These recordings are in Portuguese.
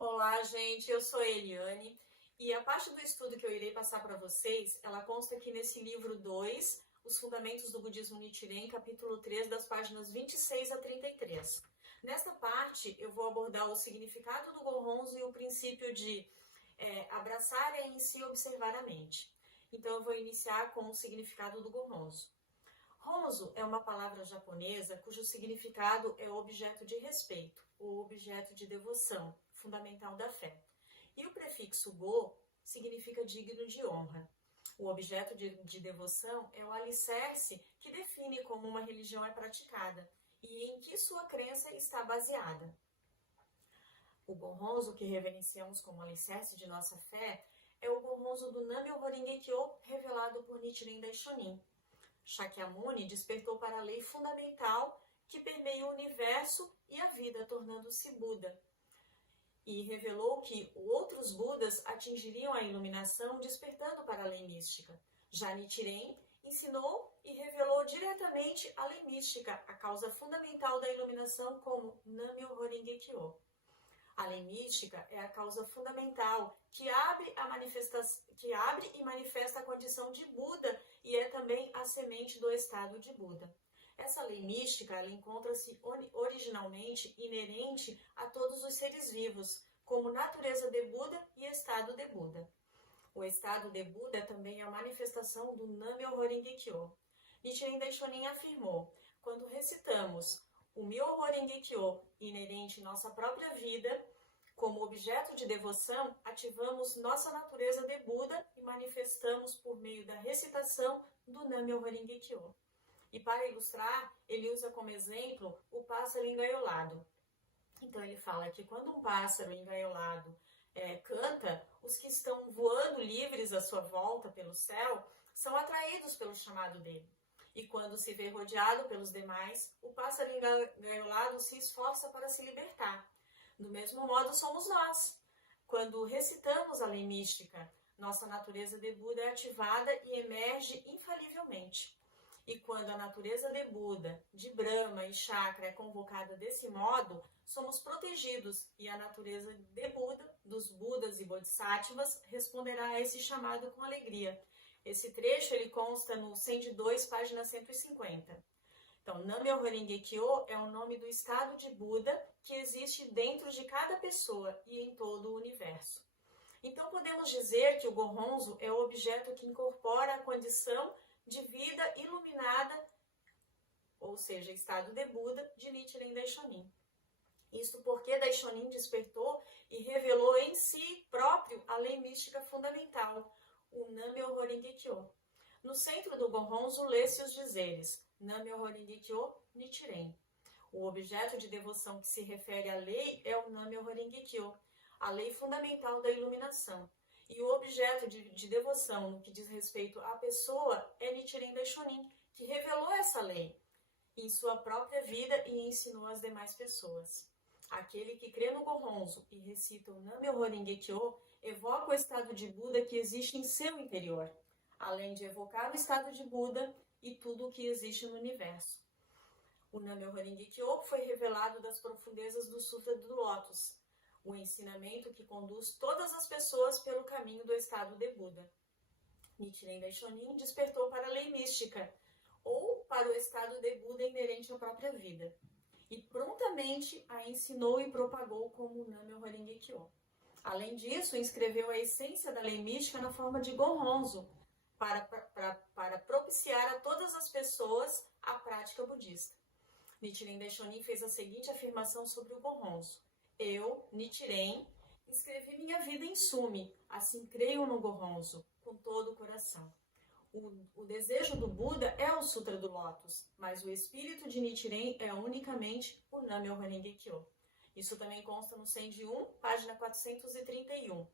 Olá, gente, eu sou a Eliane e a parte do estudo que eu irei passar para vocês, ela consta aqui nesse livro 2, Os Fundamentos do Budismo Nichiren, capítulo 3, das páginas 26 a 33. Nesta parte, eu vou abordar o significado do Gohonzon e o princípio de abraçar e em si observar a mente. Então, eu vou iniciar com o significado do Gohonzon. Honzo é uma palavra japonesa cujo significado é objeto de respeito ou objeto de devoção, fundamental da fé. E o prefixo go significa digno de honra. O objeto de devoção é o alicerce que define como uma religião é praticada e em que sua crença está baseada. O Gohonzon que reverenciamos como alicerce de nossa fé é o Gohonzon do Nammyo Horinge-kyo revelado por Nichiren Daishonin. Shakyamuni despertou para a lei fundamental que permeia o universo e a vida, tornando-se Buda. E revelou que outros Budas atingiriam a iluminação, despertando para a lei mística. Já Nichiren ensinou e revelou diretamente a lei mística, a causa fundamental da iluminação, como Nammyo Horinge-kyo. A lei mística é a causa fundamental que abre e manifesta a condição de Buda e é também a semente do estado de Buda. Essa lei mística ela encontra-se originalmente inerente a todos os seres vivos, como natureza de Buda e estado de Buda. O estado de Buda é também a manifestação do Nammyo Horinge-kyo. Nichiren Daishonin afirmou: quando recitamos o Myoho Renge-kyo inerente em nossa própria vida, como objeto de devoção, ativamos nossa natureza de Buda e manifestamos por meio da recitação do Nammyo Renge-kyo. E para ilustrar, ele usa como exemplo o pássaro engaiolado. Então ele fala que quando um pássaro engaiolado canta, os que estão voando livres à sua volta pelo céu são atraídos pelo chamado dele. E quando se vê rodeado pelos demais, o pássaro engaiolado se esforça para se libertar. Do mesmo modo somos nós. Quando recitamos a lei mística, nossa natureza de Buda é ativada e emerge infalivelmente. E quando a natureza de Buda, de Brahma e Chakra é convocada desse modo, somos protegidos e a natureza de Buda, dos Budas e Bodhisattvas, responderá a esse chamado com alegria. Esse trecho ele consta no 102, página 150. Então, Nammyo Renge-kyo é o nome do estado de Buda que existe dentro de cada pessoa e em todo o universo. Então, podemos dizer que o Gohonzon é o objeto que incorpora a condição de vida iluminada, ou seja, estado de Buda, de Nichiren Daishonin. Isto porque Daishonin despertou e revelou em si próprio a lei mística fundamental, o Nammyo Renge-kyo. No centro do Gohonzon lê-se os dizeres Nammyo Renge-kyo Nichiren. O objeto de devoção que se refere à lei é o Nammyo Renge-kyo, a lei fundamental da iluminação. E o objeto de devoção no que diz respeito à pessoa é Nichiren Daishonin, que revelou essa lei em sua própria vida e ensinou às demais pessoas. Aquele que crê no Gohonzon e recita o Nammyo Renge-kyo evoca o estado de Buda que existe em seu interior, além de evocar o estado de Buda e tudo o que existe no universo. O Nammyo Renge-kyo foi revelado das profundezas do Sutra do Lótus, o ensinamento que conduz todas as pessoas pelo caminho do estado de Buda. Nichiren Daishonin despertou para a lei mística, ou para o estado de Buda inerente à própria vida, e prontamente a ensinou e propagou como Nammyo Renge-kyo. Além disso, inscreveu a essência da lei mística na forma de Gohonzon, para propiciar a todas as pessoas a prática budista. Nichiren Daishonin fez a seguinte afirmação sobre o Gohonzon: eu, Nichiren, inscrevi minha vida em Sumi, assim creio no Gohonzon, com todo o coração. O desejo do Buda é o Sutra do Lótus, mas o espírito de Nichiren é unicamente o Nammyo Renge-kyo. Isso também consta no 101, página 431.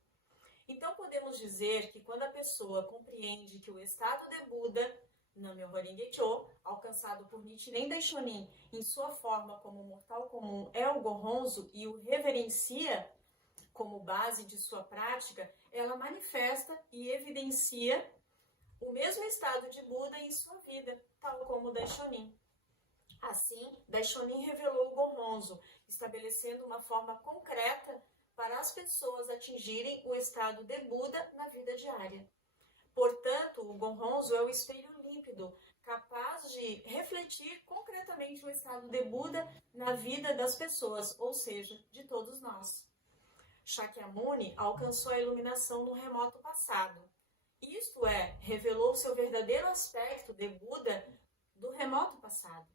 Então podemos dizer que quando a pessoa compreende que o estado de Buda, Nammyo Renge-kyo, alcançado por Nichiren Daishonin em sua forma como mortal comum é o Gohonzon e o reverencia como base de sua prática, ela manifesta e evidencia o mesmo estado de Buda em sua vida, tal como Daishonin. Assim, Daishonin revelou o Gohonzon, estabelecendo uma forma concreta para as pessoas atingirem o estado de Buda na vida diária. Portanto, o Gonhonzo é o espelho límpido, capaz de refletir concretamente o estado de Buda na vida das pessoas, ou seja, de todos nós. Shakyamuni alcançou a iluminação no remoto passado. Isto é, revelou seu verdadeiro aspecto de Buda do remoto passado.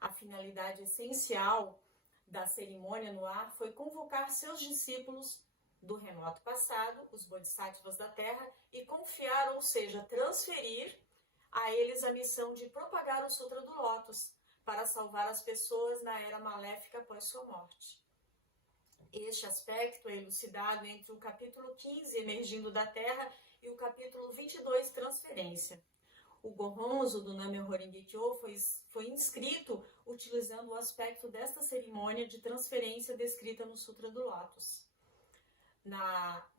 A finalidade essencial da cerimônia no ar foi convocar seus discípulos do remoto passado, os Bodhisattvas da Terra, e confiar, ou seja, transferir a eles a missão de propagar o Sutra do Lótus para salvar as pessoas na era maléfica após sua morte. Este aspecto é elucidado entre o capítulo 15, Emergindo da Terra, e o capítulo 22, Transferência. O Gonhonzo do Nam-myoho Renge-kyo foi inscrito utilizando o aspecto desta cerimônia de transferência descrita no Sutra do Lótus.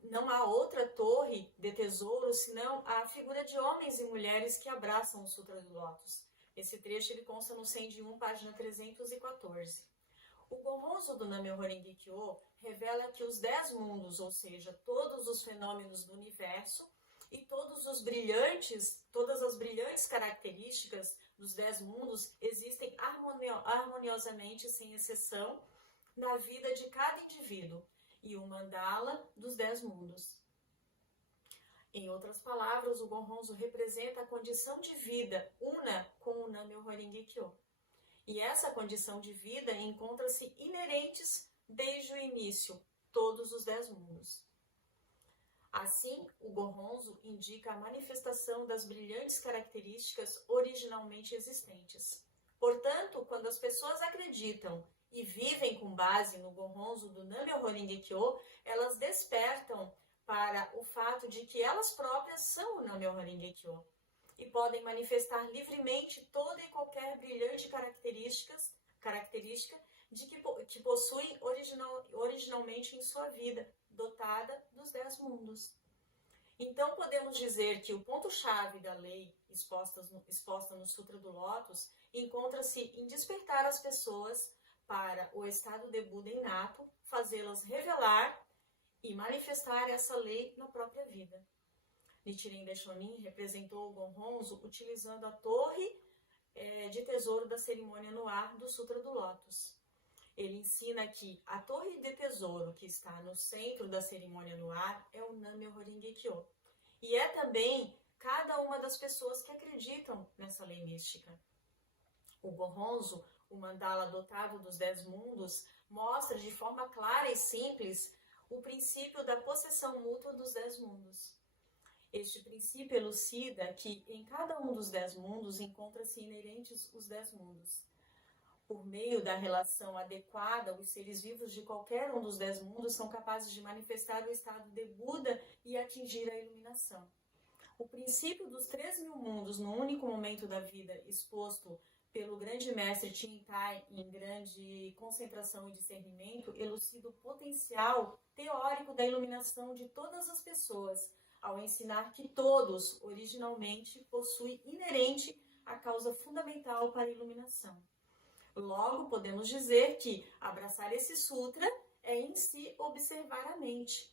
Não há outra torre de tesouro senão a figura de homens e mulheres que abraçam o Sutra do Lótus. Esse trecho ele consta no 101, página 314. O Gonhonzo do Nam-myoho Renge-kyo revela que os 10 mundos, ou seja, todos os fenômenos do universo e todas as brilhantes características dos 10 mundos existem harmoniosamente, sem exceção, na vida de cada indivíduo e o mandala dos 10 mundos. Em outras palavras, o Gonhonzo representa a condição de vida una com o Nam-myoho Renge-kyo. E essa condição de vida encontra-se inerentes desde o início, todos os 10 mundos. Assim, o Gonhonzo indica a manifestação das brilhantes características originalmente existentes. Portanto, quando as pessoas acreditam e vivem com base no Gonhonzo do Nam-myoho Renge-kyo, elas despertam para o fato de que elas próprias são o Nam-myoho Renge-kyo e podem manifestar livremente toda e qualquer brilhante característica que possuem originalmente em sua vida, dotada dos 10 mundos. Então, podemos dizer que o ponto-chave da lei exposta no Sutra do Lótus encontra-se em despertar as pessoas para o estado de Buda inato, fazê-las revelar e manifestar essa lei na própria vida. Nichiren Daishonin representou o Gonhonzo utilizando a torre de tesouro da cerimônia no ar do Sutra do Lótus. Ele ensina que a torre de tesouro que está no centro da cerimônia no ar é o Nam-myoho Renge-kyo. E é também cada uma das pessoas que acreditam nessa lei mística. O Gonhonzo, o mandala dotado dos 10 mundos, mostra de forma clara e simples o princípio da possessão mútua dos 10 mundos. Este princípio elucida que em cada um dos 10 mundos encontra-se inerentes os 10 mundos. Por meio da relação adequada, os seres vivos de qualquer um dos 10 mundos são capazes de manifestar o estado de Buda e atingir a iluminação. O princípio dos 3.000 mundos no único momento da vida, exposto pelo grande mestre Chintai em grande concentração e discernimento, elucida o potencial teórico da iluminação de todas as pessoas, ao ensinar que todos, originalmente, possuem inerente a causa fundamental para a iluminação. Logo, podemos dizer que abraçar esse sutra é em si observar a mente,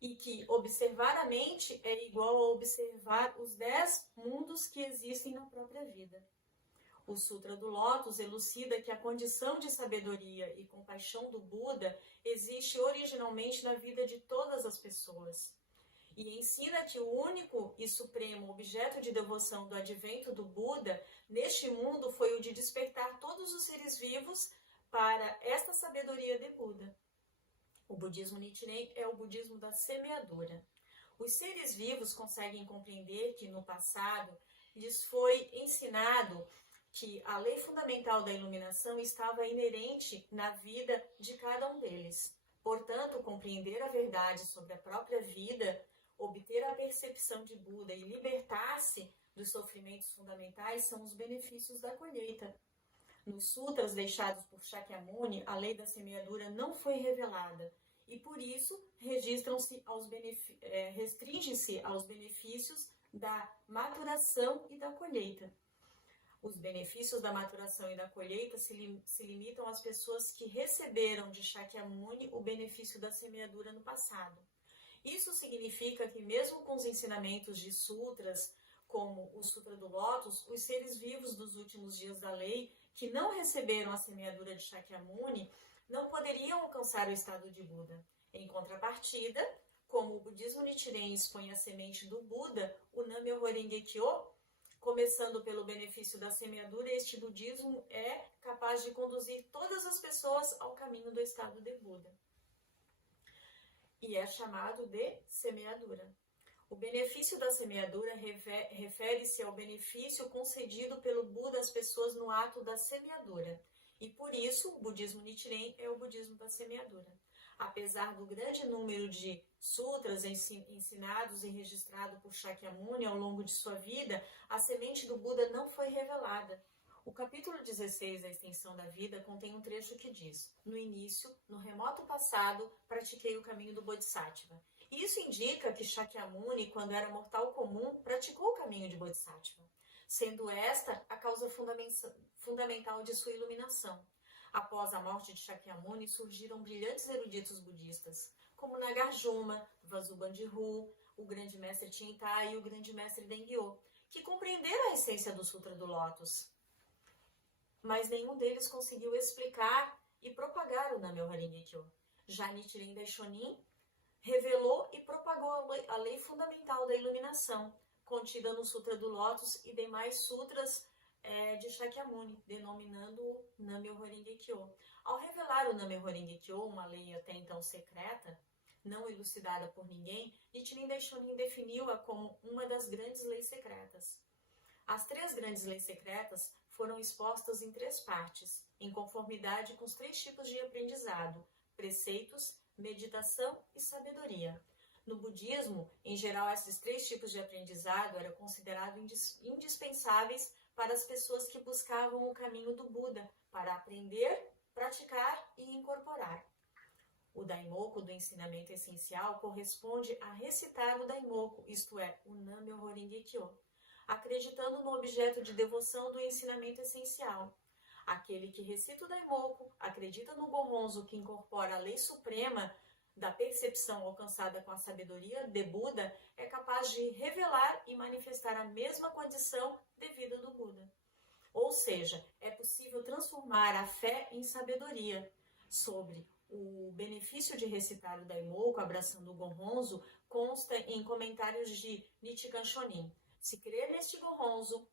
e que observar a mente é igual a observar os 10 mundos que existem na própria vida. O Sutra do Lótus elucida que a condição de sabedoria e compaixão do Buda existe originalmente na vida de todas as pessoas. E ensina que o único e supremo objeto de devoção do advento do Buda neste mundo foi o de despertar todos os seres vivos para esta sabedoria de Buda. O budismo Nichiren é o budismo da semeadura. Os seres vivos conseguem compreender que no passado lhes foi ensinado que a lei fundamental da iluminação estava inerente na vida de cada um deles. Portanto, compreender a verdade sobre a própria vida, obter a percepção de Buda e libertar-se dos sofrimentos fundamentais são os benefícios da colheita. Nos sutras deixados por Shakyamuni, a lei da semeadura não foi revelada e, por isso, restringe-se aos benefícios da maturação e da colheita. Os benefícios da maturação e da colheita se limitam às pessoas que receberam de Shakyamuni o benefício da semeadura no passado. Isso significa que mesmo com os ensinamentos de sutras, como o Sutra do Lótus, os seres vivos dos últimos dias da lei, que não receberam a semeadura de Shakyamuni, não poderiam alcançar o estado de Buda. Em contrapartida, como o budismo Nichiren expõe a semente do Buda, o Nam-myoho Renge-kyo, começando pelo benefício da semeadura, este budismo é capaz de conduzir todas as pessoas ao caminho do estado de Buda. E é chamado de semeadura. O benefício da semeadura refere-se ao benefício concedido pelo Buda às pessoas no ato da semeadura. E por isso, o budismo Nichiren é o budismo da semeadura. Apesar do grande número de sutras ensinados e registrados por Shakyamuni ao longo de sua vida, a semente do Buda não foi revelada. O capítulo 16 da Extensão da Vida contém um trecho que diz: no início, no remoto passado, pratiquei o caminho do Bodhisattva. E isso indica que Shakyamuni, quando era mortal comum, praticou o caminho de Bodhisattva, sendo esta a causa fundamental de sua iluminação. Após a morte de Shakyamuni, surgiram brilhantes eruditos budistas, como Nagarjuna, Vasubandhu, o grande mestre Tiantai e o grande mestre Dengyo, que compreenderam a essência do Sutra do Lótus. Mas nenhum deles conseguiu explicar e propagar o Nam-myoho Renge-kyo. Já Nichiren Daishonin revelou e propagou a lei fundamental da iluminação, contida no Sutra do Lótus e demais sutras de Shakyamuni, denominando-o Nam-myoho Renge-kyo. Ao revelar o Nam-myoho Renge-kyo, uma lei até então secreta, não elucidada por ninguém, Nichiren Daishonin definiu-a como uma das grandes leis secretas. As 3 grandes leis secretas foram expostas em 3 partes, em conformidade com os 3 tipos de aprendizado: preceitos, meditação e sabedoria. No budismo, em geral, esses 3 tipos de aprendizado eram considerados indispensáveis para as pessoas que buscavam o caminho do Buda, para aprender, praticar e incorporar. O Daimoku do ensinamento essencial corresponde a recitar o Daimoku, isto é, o Nam-myoho Renge-kyo, acreditando no objeto de devoção do ensinamento essencial. Aquele que recita o Daimoku, acredita no Gohonzo, que incorpora a lei suprema da percepção alcançada com a sabedoria de Buda, é capaz de revelar e manifestar a mesma condição devida do Buda. Ou seja, é possível transformar a fé em sabedoria. Sobre o benefício de recitar o Daimoku, abraçando o Gohonzo, consta em comentários de Nichikan Shonin. Se crer neste Gohonzo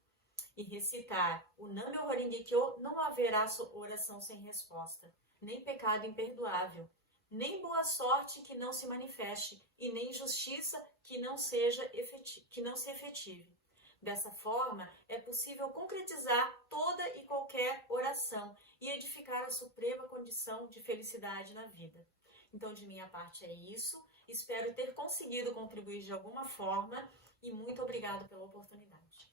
e recitar o Nam-myoho Renge-kyo, não haverá oração sem resposta, nem pecado imperdoável, nem boa sorte que não se manifeste, e nem justiça que não se efetive. Dessa forma, é possível concretizar toda e qualquer oração e edificar a suprema condição de felicidade na vida. Então, de minha parte é isso. Espero ter conseguido contribuir de alguma forma e muito obrigado pela oportunidade.